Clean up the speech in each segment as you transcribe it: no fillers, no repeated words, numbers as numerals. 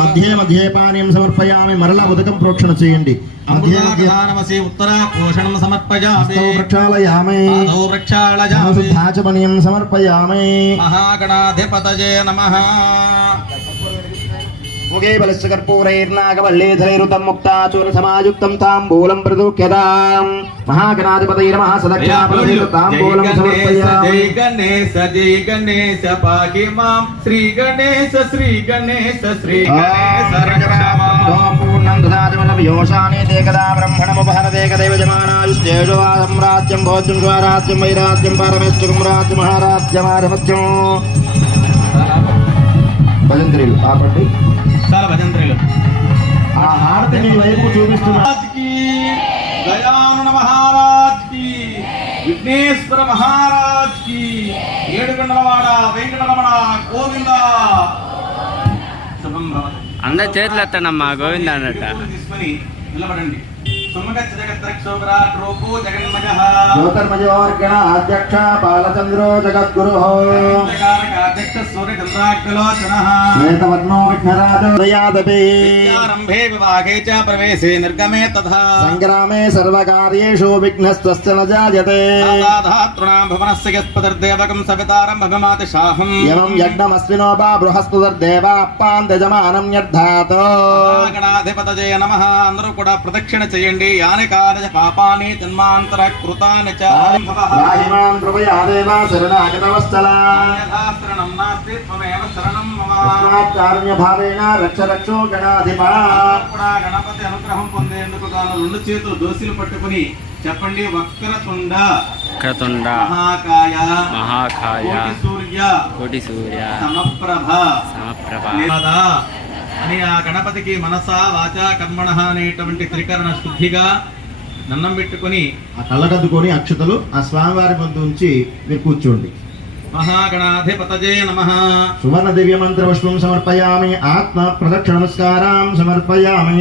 మధ్య మధ్య పానీయం సమర్పయామి. మరలా ఉదకం ప్రోక్షణ చేయండి. ఉత్తరాపోషణం సమర్పయామి. ప్రక్షాళయామి. శుద్ధాచమనీయం సమర్పయామి. మహాగణాధిపతయే నమః. ముగే బలస్య కర్పూరైర్నాగవల్లేధరైరుతం ముక్తాచూర సమాయుక్తం తాంబూలం ప్రదూక్యతాం. మహాగణాధిపతయే నమః. సదక్షాపలదేవ తాంబూలం సమర్పయామి. జై గణేశ జై గణేశ పాహి మాం. శ్రీ గణేశ శ్రీ గణేశ శ్రీ గణేశ పూర్ణం దదాజమనవ్యోషానే దేకదా బ్రహ్మణముపహరదే కదైవ జమానాయుష్యేషు సామ్రాజ్యం భోజ్యం స్వరాజ్యం వైరాజ్యం పరమేశ్వరం రాజ్యం మహారాజ్యమాధిపత్యం. భజంత్రీలు ఆపండి. చాలా భజంత్రీలు. ఆ హారతి మీ వైపు చూపిస్తున్నారు. దయానంద మహారాజ్ కి, విఘ్నేశ్వర మహారాజ్ కి, ఏడుకొండలవాడ వెంకటరమణ గోవింద. శుభం భవతి. అందరు చేతులు ఎత్తానమ్మా గోవింద అన్నట్ట. తీసుకొని నిలబడండి. సుమగచ్చ జగద్రక్షోగ్రాట్ రూపో జగన్మజః. జ్యోతిర్మయోర్గణ అధ్యక్ష బాలచంద్రో జగద్గురుః. అధ్యక్ష సూర్యచంద్రాగ్రలోచనః. శ్వేతవర్ణో విఘ్నరాజో దయాదపి. విద్యారంభే వివాహే చ ప్రవేశే నిర్గమే తథా. సంగ్రామే సర్వకార్యేషు విఘ్నస్తస్య న జాయతే. సాధాతృణాం భువనస్య యస్పతిర్దేవకం సవితారం భగమాతిశాహం. యమం యజ్ఞమస్మినో బా బృహస్పతిర్దేవ అప్పాంతజమానం యర్థాత్. గణాధిపతయే నమః. అందరూ కూడా ప్రదక్షిణ చేయండి. యాని కారజ పాపాని జన్మాంతర కృతాని చ రాహిమాం కృపయా దేవ శరణాగతవత్సల. శరణం నాస్తి త్వమేవ శరణం మమ. కారుణ్య భావేన రక్ష రక్షో గణాధిపా. కూడా గణపతి అనుగ్రహం పొందేందుకు గాను రెండు చేతులు దోసిలు పట్టుకుని చెప్పండి. వక్రతుండ క్రతుండ మహాకాయ మహాకాయ కోటి సూర్య సమప్రభ అని ఆ గణపతికి మనసా వాచా కర్మణ అనేటువంటి త్రికరణ శుద్ధిగా దండం పెట్టుకుని ఆ కళ్ళకద్దుకొని అక్షతలు ఆ స్వామివారి ముందు ఉంచి మీరు కూర్చోండి. మహాగణాధిపతయే నమః. సువర్ణ దివ్య మంత్ర పుష్పం సమర్పయామి. ఆత్మ ప్రదక్షిణ నమస్కారం సమర్పయామి.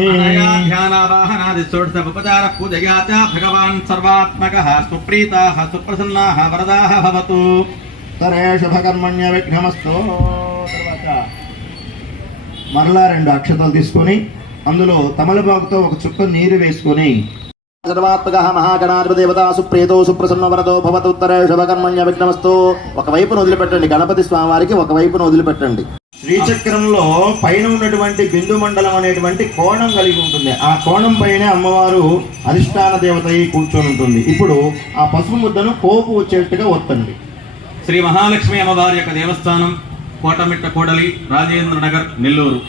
ధ్యానావాహనాది షోడశ ఉపచార పూజయా చ భగవాన్ సర్వాత్మకః సుప్రీతాః సుప్రసన్నాః వరదాః భవతు. తరే శుభకర్మణ్య విఘ్నమస్తు. తర్వాత మరలా రెండు అక్షతలు తీసుకొని అందులో తమలపాకుతో ఒక చుక్క నీరు వేసుకొని సర్వాత్మకః మహాగణాధిపదేవతా సుప్రీతో సుప్రసన్న వరదో భవతు. ఉత్తరే శుభకర్మణ్య విఘ్నమస్తు. ఒకవైపును వదిలిపెట్టండి. గణపతి స్వామివారికి ఒకవైపును వదిలిపెట్టండి. శ్రీచక్రంలో పైన ఉన్నటువంటి బిందు మండలం అనేటువంటి కోణం కలిగి ఉంటుంది. ఆ కోణం పైన అమ్మవారు అధిష్టాన దేవత అయి కూర్చొని ఉంటుంది. ఇప్పుడు ఆ పసుపు ముద్దను పోపు వచ్చేట్టుగా ఒత్తండి. శ్రీ మహాలక్ష్మి అమ్మవారి యొక్క దేవస్థానం కోటమిట్ట కోడలి, రాజేంద్ర నగర్, నెల్లూరు.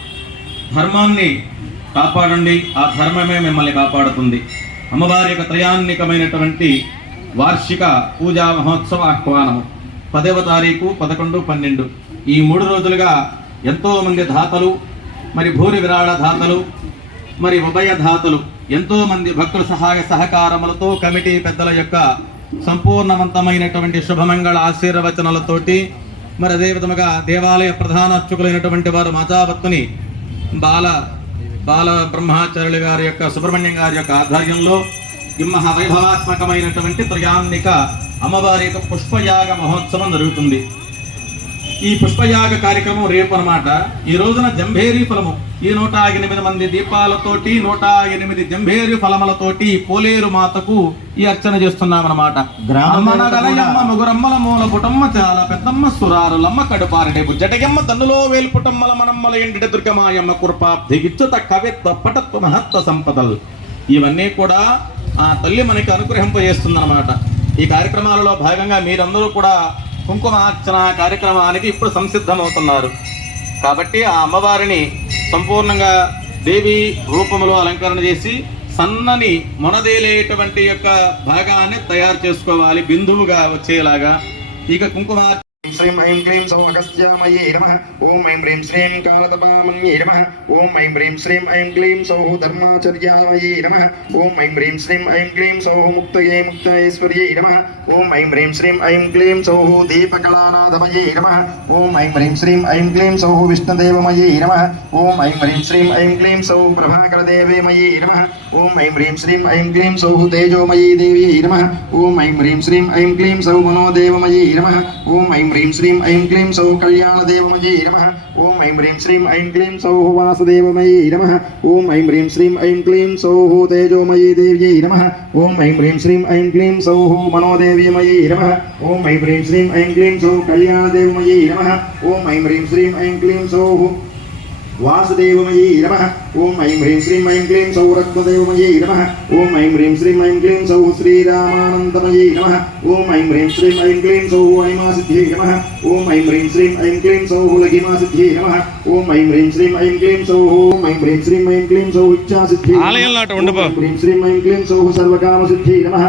ధర్మాన్ని కాపాడండి, ఆ ధర్మమే మిమ్మల్ని కాపాడుతుంది. అమ్మవారి యొక్క త్రయాన్నికమైనటువంటి వార్షిక పూజా మహోత్సవ ఆహ్వానము 10వ తారీఖు 11, 12 ఈ 3 రోజులుగా ఎంతో మంది దాతలు, మరి భూరి విరాళ దాతలు, మరి ఉభయ దాతలు, ఎంతో మంది భక్తుల సహాయ సహకారములతో కమిటీ పెద్దల యొక్క సంపూర్ణవంతమైనటువంటి శుభమంగళ ఆశీర్వచనాలతోటి, మరి అదేవిధముగా దేవాలయ ప్రధాన అర్చకులైనటువంటి వారు మాతావత్తుని బాల బ్రహ్మాచార్యులు గారి యొక్క సుబ్రహ్మణ్యం గారి యొక్క ఆధ్వర్యంలో మహా వైభవాత్మకమైనటువంటి త్రయాన్నిక అమ్మవారి యొక్క పుష్పయాగ మహోత్సవం జరుగుతుంది. ఈ పుష్పయాగ కార్యక్రమం రేపు అన్నమాట. ఈ రోజున జంభేరి ఫలము, ఈ 108 మంది దీపాలతోటి 108 జంభేరి ఫలములతోటి పోలేరు మాతకు ఈ అర్చన చేస్తున్నామన్నమాట. ముగురమ్మల మూల పుటమ్మ చాలా పెద్దమ్మ సురారులమ్మ కడుపారడే బుజ్జటగమ్మ తన్నులో వేలు పుటమ్మల మనమ్మల ఎండిట దుర్గమాయమ్మ కృపాబ్ధిగిచ్చుత కవిత్వ పటత్వ మహత్వ సంపదలు ఇవన్నీ కూడా ఆ తల్లి మనకి అనుగ్రహింపజేస్తుందన్నమాట. ఈ కార్యక్రమాలలో భాగంగా మీరందరూ కూడా కుంకుమార్చన కార్యక్రమానికి ఇప్పుడు సంసిద్ధమవుతున్నారు. కాబట్టి ఆ అమ్మవారిని సంపూర్ణంగా దేవి రూపంలో అలంకరణ చేసి సన్నని మొనదేలేటువంటి యొక్క భాగాన్ని తయారు చేసుకోవాలి, బిందువుగా వచ్చేలాగా. ఇక కుంకుమార్చన శ్రీం ఐం క్లీం సౌ అగస్త్యామయే నమః. ఓం ఐం హ్రీం శ్రీం కాలతపామన్యే నమః. ఓం ఐం హ్రీం శ్రీం ఐం క్లీం సౌ ధర్మాచర్యామయే నమః. ఓం ఐం హ్రీం శ్రీం ఐం క్లీం సౌ ముక్తయేశ్వర్యే నమః. ఓం ఐం హ్రీం శ్రీం ఐం క్లీం సౌ దీపకళానాథమయే నమః. ఓం ఐం హ్రీం శ్రీం ఐం క్లీం సౌ విష్ణుదేవమయే నమః. ఓం ఐం హ్రీం శ్రీం ఐం క్లీం సౌ ప్రభాకరదేవేమయే నమః. ఓం ఐం హ్రీం శ్రీం ఐం క్లీం సౌ తేజోమయీ దేవ్యై నమః. ఓం ఐం హ్రీం శ్రీం ఐం క్లీం సౌ మనోదేవమయే నమః. ఓం ఐం హ్రీం శ్రీం ఐం క్లీం సౌ కళ్యాణదేవమయీ నమః. ఓం ఐం హ్రీం శ్రీం ఐం క్లీం సౌ వాసుదేవమయీ నమః. ఓం ఐం హ్రీం శ్రీం ఐం క్లీం సౌ తేజోమయీ దేవ్యై నమః. ఓం ఐం హ్రీం శ్రీం ఐం క్లీం సౌ మనోదేవ్యమయీ నమః. ఓం ఐం హ్రీం శ్రీం ఐం క్లీం సౌ కళ్యాణదేవమయీ నమః. ఓం ఐం హ్రీం శ్రీం ఐం క్లీం సౌ వాసుదేవమయీ నమః. ఓం ఐం హ్రీం శ్రీం ఐం క్లీం సౌ రత్నదేవమయీ నమః. ఓం ఐం హ్రీం శ్రీం ఐం క్లీం సౌ శ్రీరామానందమయీ నమః. ఓం ఐం హ్రీం శ్రీం ఐం క్లీం సౌ అణిమాసిద్ధ్యై నమః. ఓం ఐం హ్రీం శ్రీం ఐం క్లీం సౌ లఘిమాసిద్ధ్యై నమః. ఓం ఐం హ్రీం శ్రీం ఐం క్లీం సౌ ఓం ఐం హ్రీం శ్రీం ఐం క్లీం సౌ ఇచ్ఛాసిద్ధ్యై నమః. ఓం హ్రీం శ్రీం ఐం క్లీం సౌ సర్వకామసిద్ధ్యై నమః.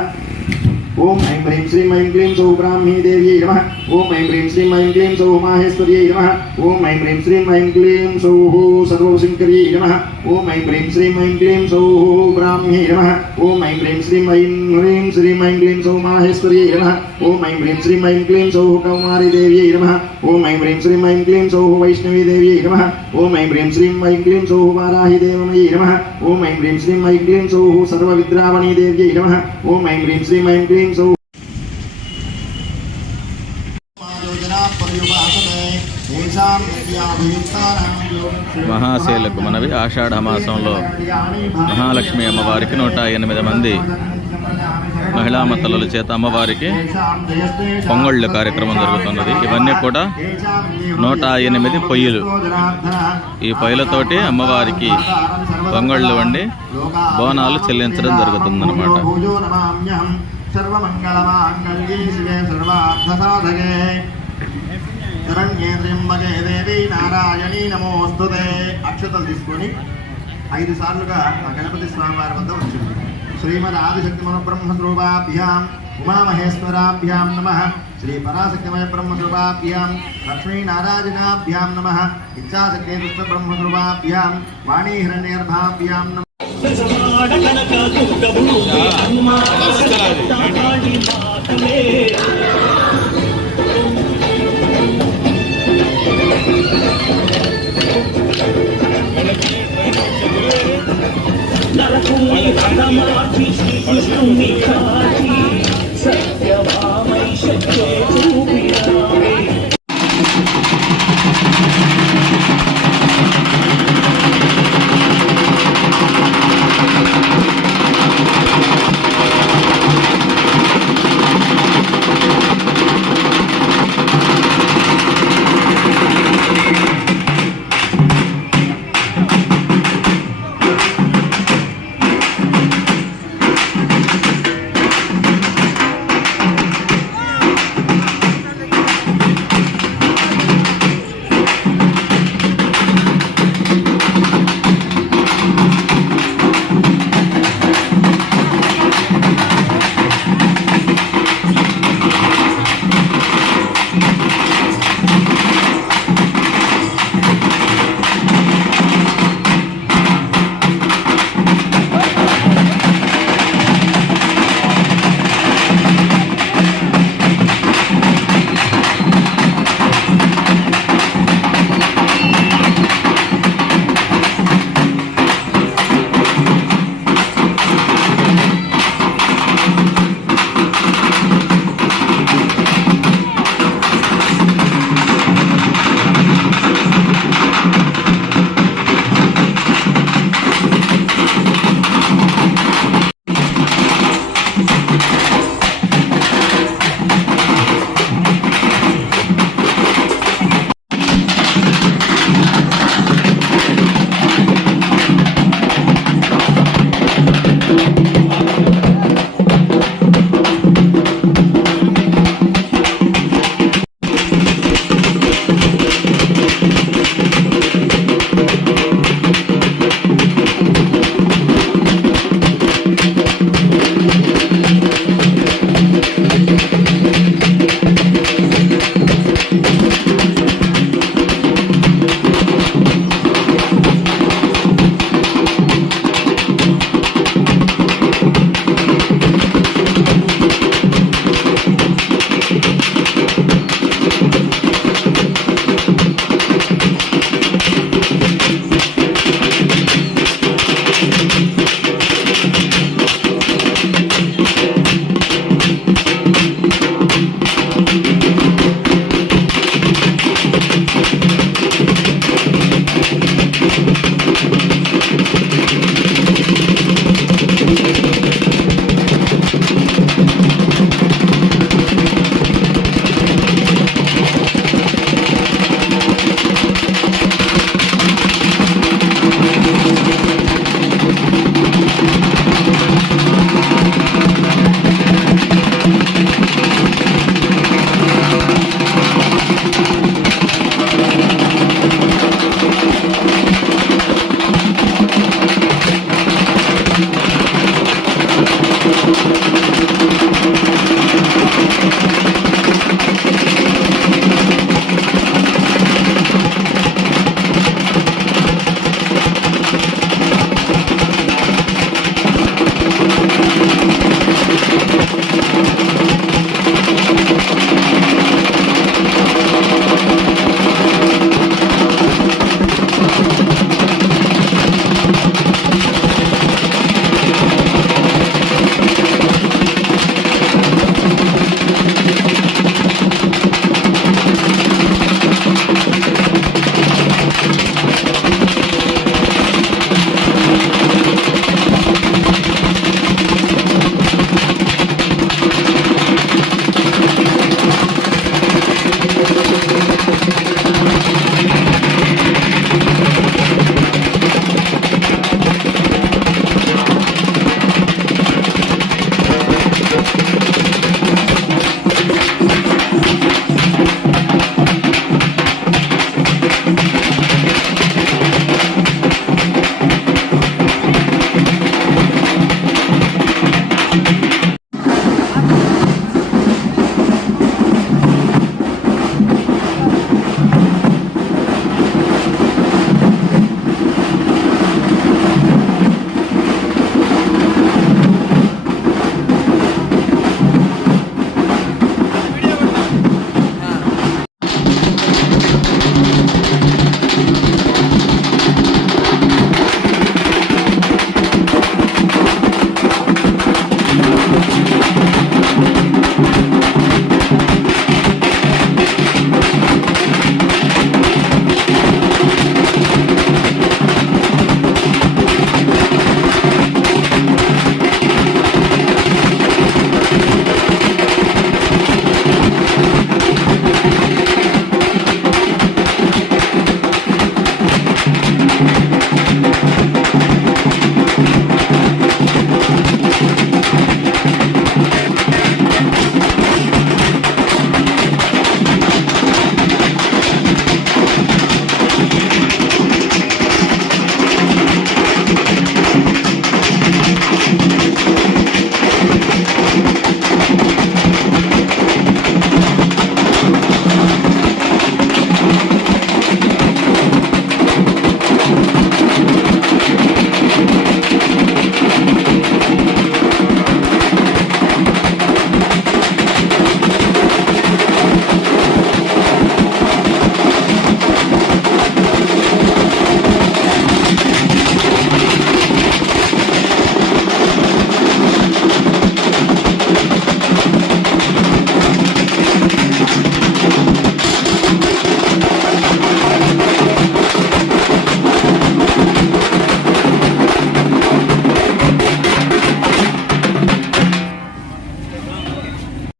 ఓం ఐం హ్రీం శ్రీం ఐం క్లీం సౌ బ్రాహ్మీ దేవ్యై నమః. ఓం ఐం హ్రీం శ్రీం ఐం క్లీం సౌ మాహేశ్వర్యై నమః. ఓం ఐం హ్రీం శ్రీం ఐం క్లీం సౌ సర్వశంకర్యై నమః. ఓం ఐం హ్రీం శ్రీం ఐం క్లీం సౌ బ్రాహ్మ్యై నమః. ఓం ఐం హ్రీం శ్రీం ఐం హ్రీం శ్రీం ఐం క్లీం సౌ మాహేశ్వర్యై నమః. ఓం ఐం హ్రీం శ్రీం ఐం క్లీం సౌ కౌమారీ దేవ్యై నమః. ఓం ఐం హ్రీం శ్రీం ఐం క్లీం సౌ వైష్ణవీ దేవ్యై నమః. ఓం ఐం హ్రీం శ్రీం ఐం క్లీం సౌ వారాహి దేవమయీ నమః. ఓం ఐం హ్రీం శ్రీం ఐం క్లీం సౌ సర్వవిద్రావణీ దేవ్యై నమః. ఓం ఐం హ్రీం శ్రీం ఐం క్లీం సౌ మహాశైలకు మనవి ఆషాఢ మాసంలో మహాలక్ష్మి అమ్మవారికి 108 మంది మహిళామతల చేత అమ్మవారికి పొంగళ్ళు కార్యక్రమం జరుగుతున్నది. ఇవన్నీ కూడా 108 పొయ్యిలు. ఈ పొయ్యిలతోటి అమ్మవారికి పొంగళ్ళు వండి బోనాలు చెల్లించడం జరుగుతుందన్నమాట. శరణ్యే త్ర్యంబకే దేవి నారాయణీ నమోస్తుతే. అక్షతలు తీసుకొని 5 సార్లుగా ఆ గణపతి స్వామి వారి వద్ద వచ్చింది. శ్రీమద్ ఆదిశక్తిమన బ్రహ్మస్వరూపాభ్యాం ఉమామహేశ్వరాభ్యాం నమః. శ్రీ పరాశక్తిమయ బ్రహ్మస్వరూపాభ్యాం లక్ష్మీనారాయణాభ్యాం నమః. ఇచ్ఛాశక్తి కృష్ణ బ్రహ్మస్వరూపాభ్యాం వాణీ హిరణ్యర్భాభ్యాం నమః. నరకుని రథమార్చి శ్రీకృష్ణుని కాచి